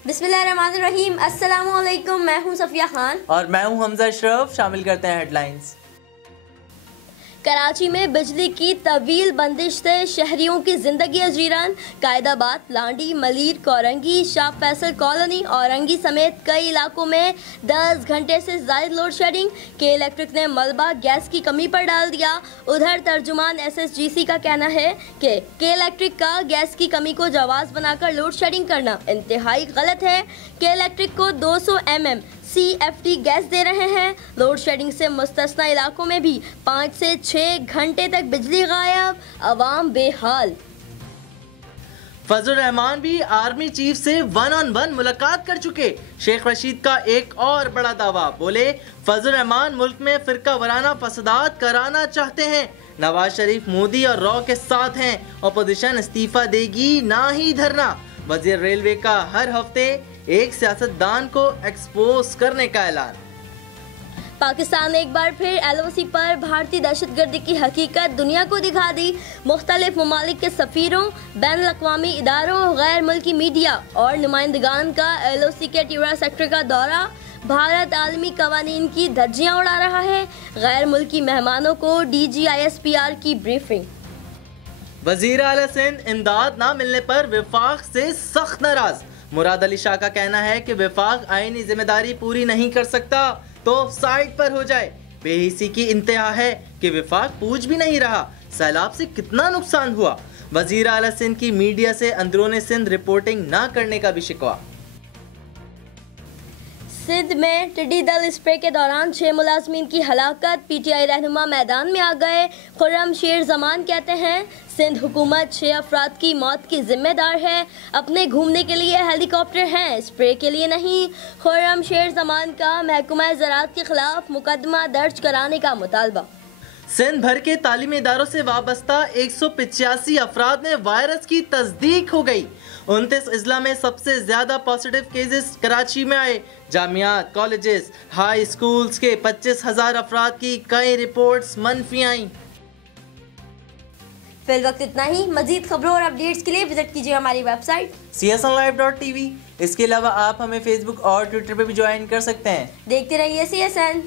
बिस्मिल्लाहिर्रहमानिर्रहीम। अस्सलामुअलैकुम। मैं हूं सफिया खान और मैं हूं हमजा अशरफ। शामिल करते हैं हेडलाइंस। कराची में बिजली की तवील बंदिश से शहरियों की जिंदगी अजीरान। कायदाबाद, लांडी, मलीर, कोरंगी, शाह फैसल कॉलोनी, औरंगी समेत कई इलाकों में 10 घंटे से ज़ायद लोड शेडिंग। के इलेक्ट्रिक ने मलबा गैस की कमी पर डाल दिया। उधर तर्जुमान SSGC का कहना है कि के इलेक्ट्रिक का गैस की कमी को जवाज़ बनाकर लोड शेडिंग करना इंतहाई गलत है। के इलेक्ट्रिक को 200 mm CFT गैस दे रहे हैं। लोड शेडिंग से मुस्तस्ना इलाकों में भी 5 से 6 घंटे तक बिजली गायब, अवाम बेहाल। फजल रहमान भी आर्मी चीफ से 1-on-1 मुलाकात कर चुके। शेख रशीद का एक और बड़ा दावा, बोले फजल रहमान मुल्क में फिरका वराना फसादात कराना चाहते हैं। नवाज शरीफ मोदी और रॉ के साथ हैं। अपोजिशन इस्तीफा देगी ना ही धरना। वजीर रेलवे का हर हफ्ते एक सियासतदान को एक्सपोज करने का ऐलान। पाकिस्तान ने एक बार फिर LOC पर भारतीय दहशतगर्दी की हकीकत दुनिया को दिखा दी। मुख्तलिफ ममालिक के सफ़ीरों, बैन अक़वामी इदारों, गैर मुल्की मीडिया और नुमाइंदगान का LOC के ट्यूरा सेक्टर का दौरा। भारत आलमी कवानीन की धज्जियाँ उड़ा रहा है। गैर मुल्की मेहमानों को DGISPR की ब्रीफिंग। वज़ीर आला सिंध इमदाद ना मिलने पर विफाक से सख्त नाराज। मुराद अली शाह का कहना है कि विफाक आईनी जिम्मेदारी पूरी नहीं कर सकता तो साइड पर हो जाए। बेहिसी की इंतहा है कि विफाक पूछ भी नहीं रहा सैलाब से कितना नुकसान हुआ। वज़ीर आला सिंध की मीडिया से अंदरूनी सिंध रिपोर्टिंग ना करने का भी शिकवा। सिंध में टिड्डी दल स्प्रे के दौरान 6 मुलाजमीन की हलाकत। PTI रहनुमा मैदान में आ गए। खुर्रम शेर जमान कहते हैं सिंध हुकूमत 6 अफराद की मौत की जिम्मेदार है। अपने घूमने के लिए हेलीकॉप्टर हैं, स्प्रे के लिए नहीं। खुर्रम शेर जमान का महकमा ज़राअत के खिलाफ मुकदमा दर्ज कराने का मुतालबा। सिंध भर के तालीमी इदारों से वाबस्ता 185 अफराद में वायरस की तस्दीक हो गई। 29 अजला में सबसे ज्यादा पॉजिटिव केसेस कराची में आए। जामियात, कॉलेजेस, हाई स्कूल्स के 25,000 अफराद की कई रिपोर्ट्स मनफी आईं। फिल वक्त इतना ही। मजीद खबरों और अपडेट्स के लिए विजिट कीजिए हमारी वेबसाइट csnlive.tv। इसके अलावा आप हमें फेसबुक और ट्विटर पर भी ज्वाइन कर सकते हैं। देखते रहिए CSN।